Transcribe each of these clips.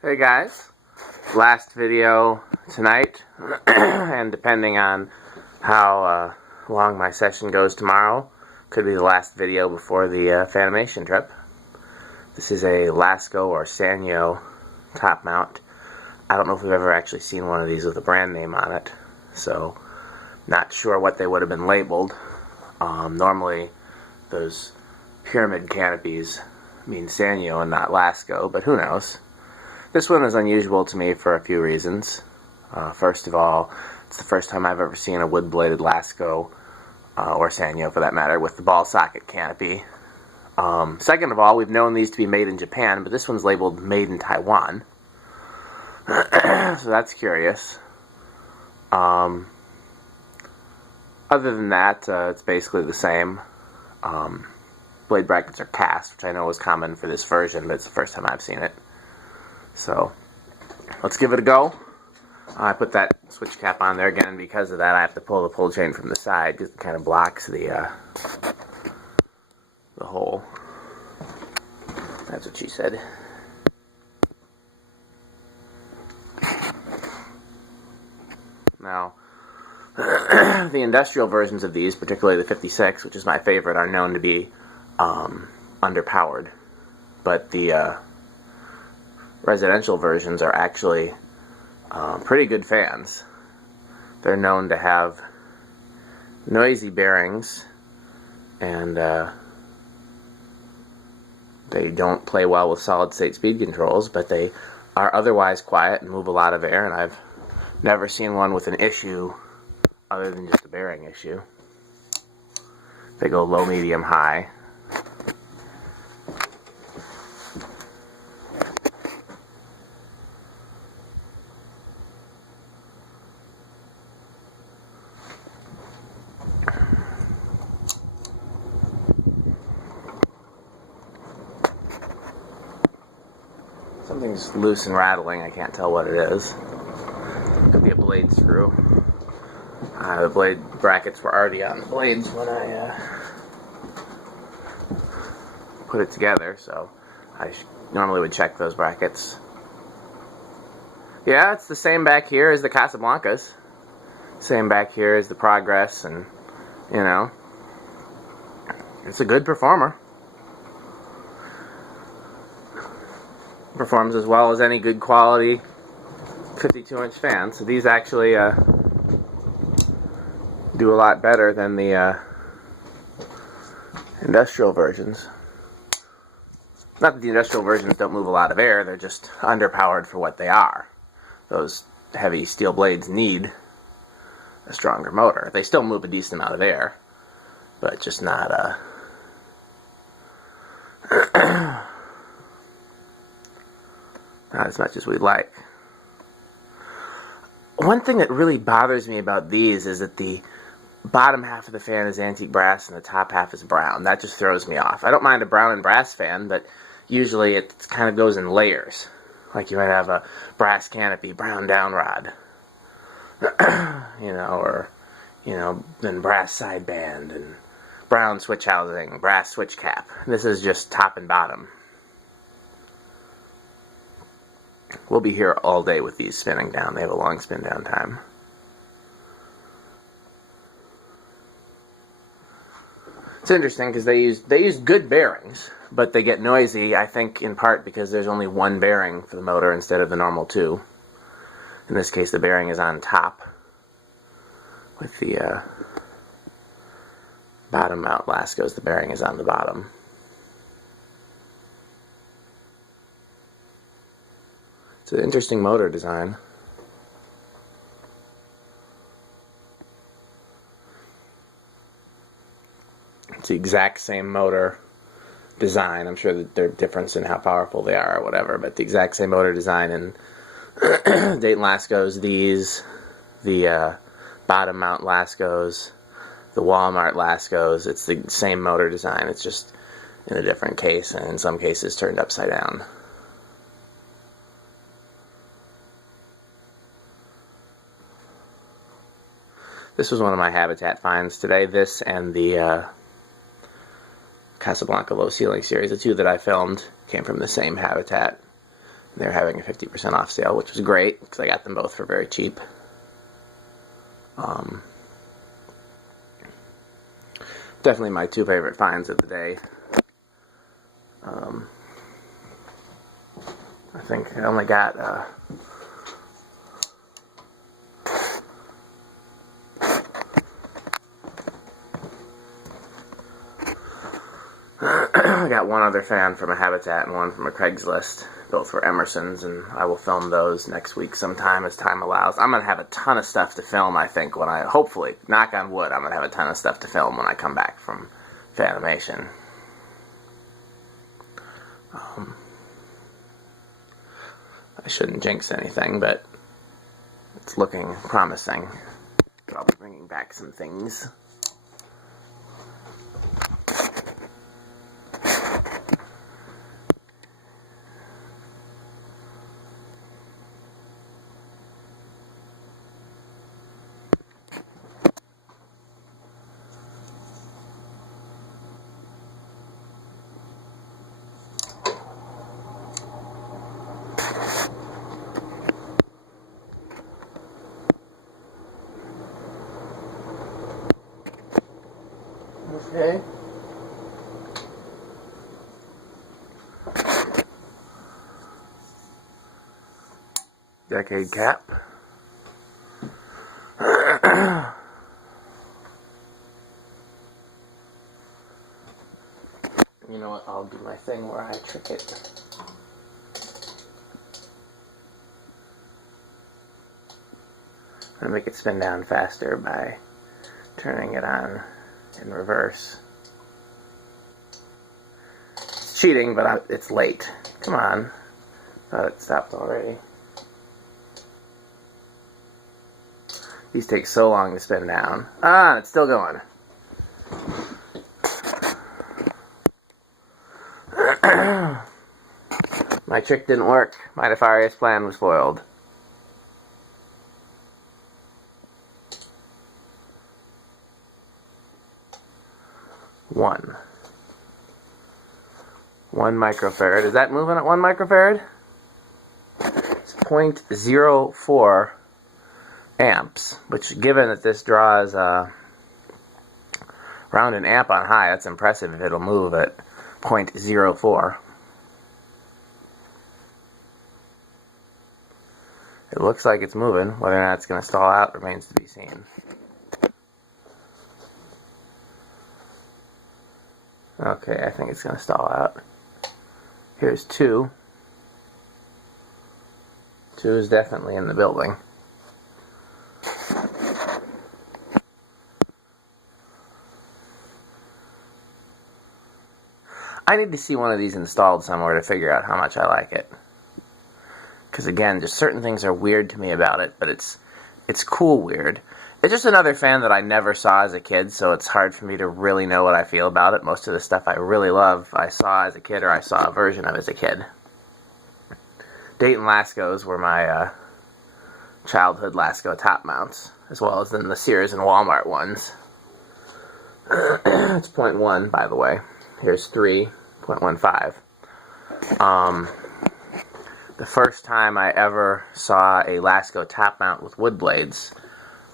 Hey guys, last video tonight, and depending on how long my session goes tomorrow, could be the last video before the Fanimation trip. This is a Lasko or Sanyo top mount. I don't know if we've ever actually seen one of these with a brand name on it, so not sure what they would have been labeled. Normally those pyramid canopies mean Sanyo and not Lasko, but who knows. This one is unusual to me for a few reasons. First of all, it's the first time I've ever seen a wood-bladed Lasko, or Sanyo for that matter, with the ball socket canopy. Second of all, we've known these to be made in Japan, but this one's labeled made in Taiwan. So that's curious. Other than that, it's basically the same. Blade brackets are cast, which I know is common for this version, but it's the first time I've seen it. So, let's give it a go. I put that switch cap on there again. Because of that, I have to pull the pull chain from the side because it kind of blocks the hole. That's what she said. Now, the industrial versions of these, particularly the 56, which is my favorite, are known to be underpowered. But the residential versions are actually pretty good fans. They're known to have noisy bearings, and they don't play well with solid-state speed controls, but they are otherwise quiet and move a lot of air, and I've never seen one with an issue other than just a bearing issue. They go low, medium, high. Something's loose and rattling. I can't tell what it is. Could be a blade screw. The blade brackets were already on the blades when I put it together, so I normally would check those brackets. Yeah, it's the same back here as the Casablancas. Same back here as the Progress, and you know, it's a good performer. Performs as well as any good quality 52-inch fan. So these actually do a lot better than the industrial versions. Not that the industrial versions don't move a lot of air, they're just underpowered for what they are. Those heavy steel blades need a stronger motor. They still move a decent amount of air, but just not not as much as we'd like. One thing that really bothers me about these is that the bottom half of the fan is antique brass and the top half is brown. That just throws me off. I don't mind a brown and brass fan, but usually it kind of goes in layers. Like you might have a brass canopy, brown down rod, or then brass sideband and brown switch housing, brass switch cap. This is just top and bottom. We'll be here all day with these spinning down. They have a long spin down time. It's interesting because they use good bearings, but they get noisy, I think, in part because there's only one bearing for the motor instead of the normal two. In this case, the bearing is on top, with the bottom mount Laskos, the bearing is on the bottom. It's an interesting motor design. It's the exact same motor design. I'm sure that there's a difference in how powerful they are or whatever, but the exact same motor design in Dayton Laskos, these, the bottom mount Laskos, the Walmart Laskos. It's the same motor design. It's just in a different case, and in some cases turned upside down. This was one of my habitat finds today. This and the Casablanca Low Ceiling series. The two that I filmed came from the same habitat. They're having a 50% off sale, which was great because I got them both for very cheap. Definitely my two favorite finds of the day. I think I only got I got one other fan from a Habitat and one from a Craigslist. Both were Emerson's, and I will film those next week sometime as time allows. I'm going to have a ton of stuff to film, I think, when I, hopefully, knock on wood, I'm going to have a ton of stuff to film when I come back from Fanimation. I shouldn't jinx anything, but it's looking promising. I'll be bringing back some things. Okay. Decade cap. You know what, I'll do my thing where I trick it. I'm going to make it spin down faster by turning it on in reverse. It's cheating, but it's late. Come on. Thought it stopped already. These take so long to spin down. Ah, it's still going. My trick didn't work. My nefarious plan was foiled. One microfarad. Is that moving at 1 microfarad? It's 0.04 amps, which, given that this draws around an amp on high, that's impressive if it'll move at 0.04. It looks like it's moving. Whether or not it's going to stall out remains to be seen. Okay, I think it's going to stall out. Here's 2. 2 is definitely in the building. I need to see one of these installed somewhere to figure out how much I like it. Because again, just certain things are weird to me about it, but it's cool weird. It's just another fan that I never saw as a kid, so it's hard for me to really know what I feel about it. Most of the stuff I really love, I saw as a kid, or I saw a version of as a kid. Dayton Laskos were my childhood Lasko top mounts, as well as then the Sears and Walmart ones. It's 0.1, by the way. Here's 3.15. The first time I ever saw a Lasko top mount with wood blades,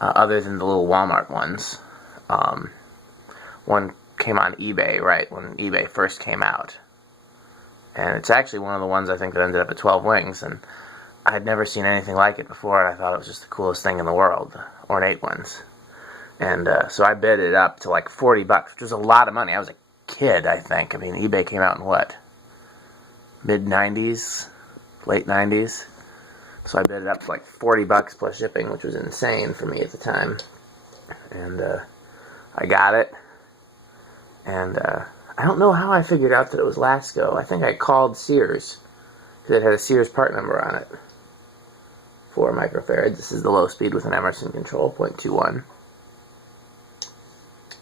other than the little Walmart ones, one came on eBay, right, when eBay first came out. And it's actually one of the ones I think that ended up at 12 Wings, and I'd never seen anything like it before, and I thought it was just the coolest thing in the world, ornate ones. And so I bid it up to like $40, which was a lot of money. I was a kid, I think. I mean, eBay came out in what? Mid-90s? Late 90s? So I bid it up to like $40 plus shipping, which was insane for me at the time. And I got it. And I don't know how I figured out that it was Lasko. I think I called Sears, because it had a Sears part number on it. 4 microfarads. This is the low speed with an Emerson control, 0.21.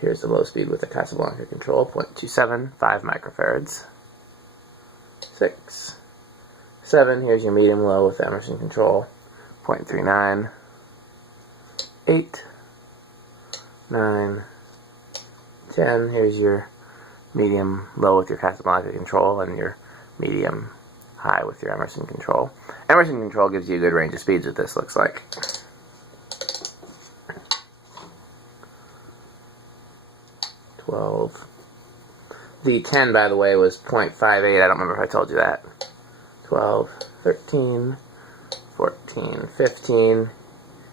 Here's the low speed with the Casablanca control, 0.27, 5 microfarads. 6. 7, here's your medium low with the Emerson control, 0.39. 8. 9. 10, here's your medium low with your Casablanca control and your medium high with your Emerson control. Emerson control gives you a good range of speeds with this, looks like. The 10, by the way, was 0.58. I don't remember if I told you that. 12, 13, 14, 15.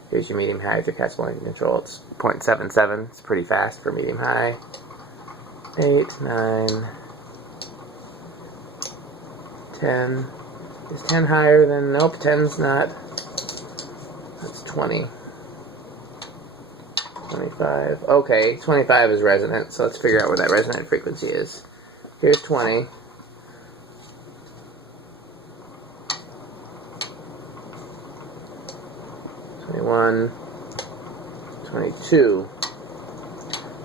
Here's your medium high with your Casablanca control. It's 0.77. It's pretty fast for medium high. 8, 9, 10. Is 10 higher than... Nope, 10's not. That's 20. 25. Okay, 25 is resonant, so let's figure out where that resonant frequency is. Here's 20. (21) 22.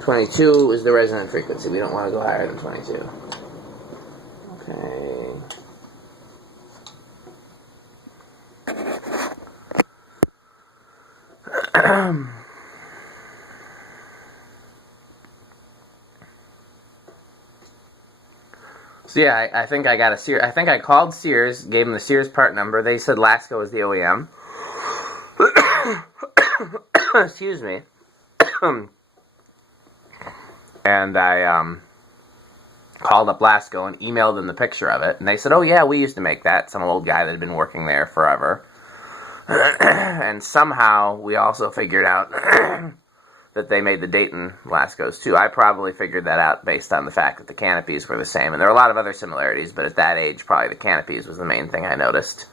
22 is the resonant frequency. We don't want to go higher than 22. Okay. So yeah, I think I got a Sears. I think I called Sears, gave them the Sears part number. They said Lasko is the OEM. Excuse me. And I called up Lasko and emailed them the picture of it. And they said, oh yeah, we used to make that. Some old guy that had been working there forever. And somehow we also figured out that they made the Dayton Laskos too. I probably figured that out based on the fact that the canopies were the same. And there are a lot of other similarities, but at that age, probably the canopies was the main thing I noticed.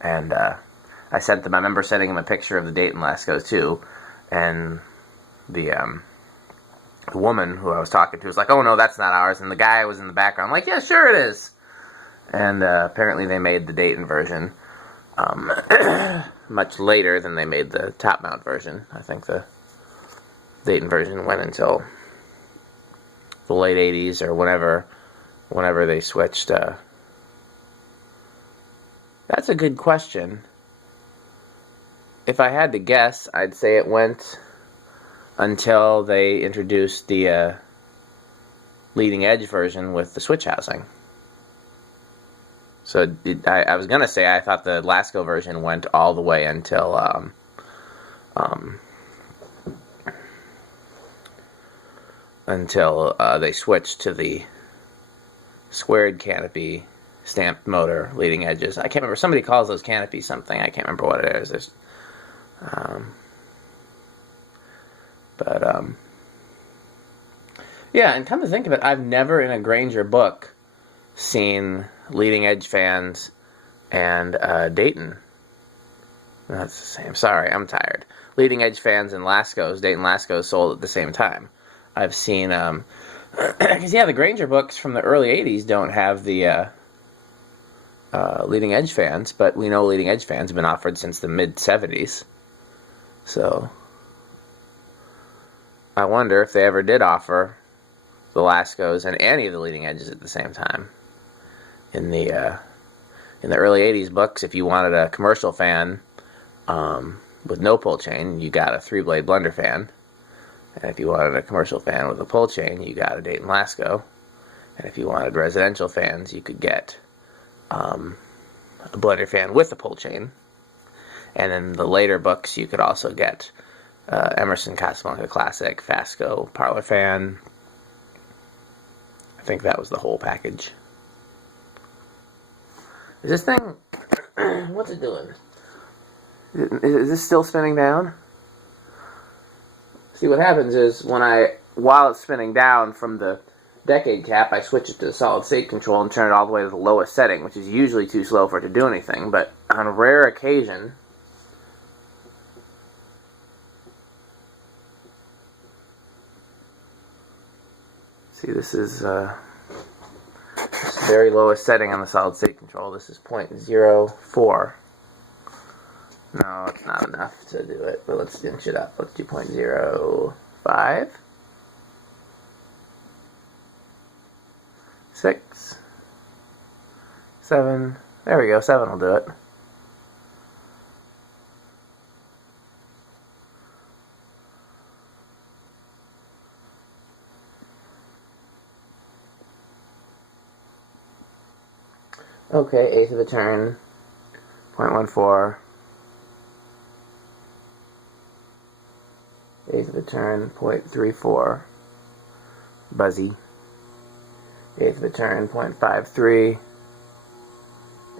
And I sent them, I remember sending them a picture of the Dayton Laskos too. And the woman who I was talking to was like, oh no, that's not ours. And the guy was in the background like, yeah, sure it is. And apparently they made the Dayton version much later than they made the top mount version. I think the Dayton version went until the late 80s or whenever they switched. That's a good question. If I had to guess, I'd say it went until they introduced the leading edge version with the switch housing. So I was going to say I thought the Lasko version went all the way until they switched to the squared canopy stamped motor leading edges. I can't remember. Somebody calls those canopies something. I can't remember what it is. There's, yeah, and come to think of it, I've never in a Grainger book seen leading edge fans and Dayton. That's the same. Sorry, I'm tired. Leading edge fans and Laskos, Dayton Laskos, sold at the same time. I've seen, because yeah, the Grainger books from the early 80s don't have the leading edge fans, but we know leading edge fans have been offered since the mid 70s. So I wonder if they ever did offer the Laskos and any of the leading edges at the same time. In the early 80s books, if you wanted a commercial fan with no pull chain, you got a 3-blade blender fan. And if you wanted a commercial fan with a pull chain, you got a Dayton Lasko. And if you wanted residential fans, you could get a blender fan with a pull chain. And in the later books, you could also get Emerson Casablanca Classic, Fasco, Parlor fan. I think that was the whole package. Is this thing... what's it doing? Is this still spinning down? See, what happens is, while it's spinning down from the decade cap, I switch it to the solid state control and turn it all the way to the lowest setting, which is usually too slow for it to do anything, but on a rare occasion... See, this is very lowest setting on the solid state control. This is 0.04. No, it's not enough to do it, but let's inch it up. Let's do 0.05. 6. 7. There we go, 7 will do it. Okay, eighth of a turn, 0.14. Eighth of a turn, 0.34. Buzzy. Eighth of a turn, 0.53.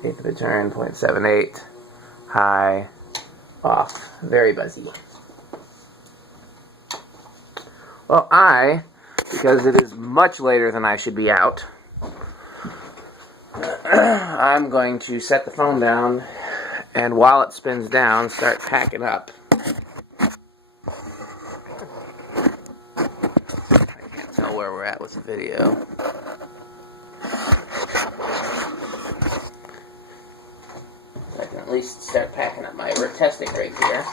Eighth of a turn, 0.78. High. Off. Very buzzy. Well, because it is much later than I should be out, I'm going to set the phone down, and while it spins down, start packing up. I can't tell where we're at with the video. I can at least start packing up my testing rig here.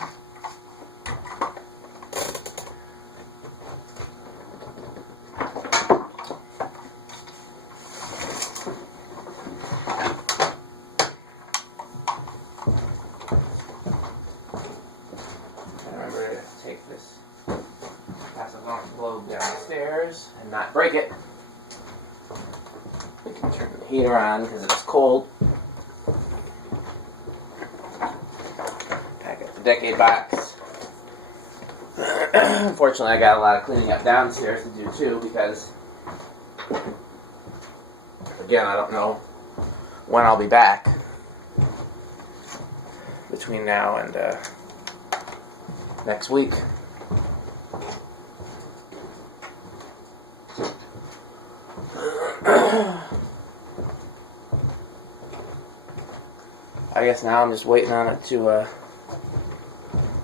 Remember to take this capacitor globe downstairs and not break it. We can turn the heater on because it's cold. Pack up the decade box. Unfortunately, I got a lot of cleaning up downstairs to do too because, again, I don't know when I'll be back between now and next week. I guess now I'm just waiting on it to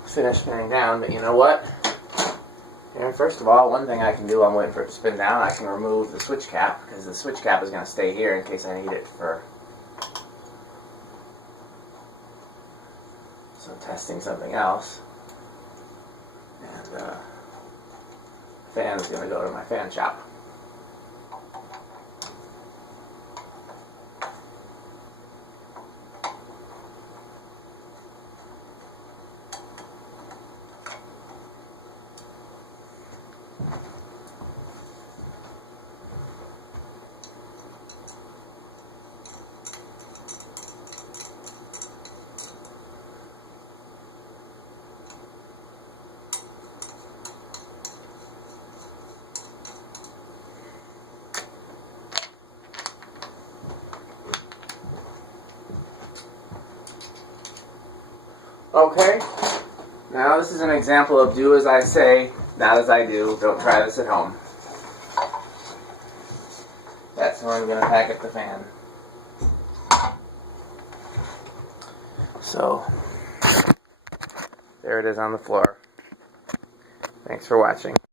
finish spinning down, but you know what? And first of all, one thing I can do while I'm waiting for it to spin down, I can remove the switch cap, because the switch cap is going to stay here in case I need it for testing something else. And the fan is going to go to my fan shop. Okay, now this is an example of do as I say, not as I do. Don't try this at home. That's how I'm going to pack up the fan. So, there it is on the floor. Thanks for watching.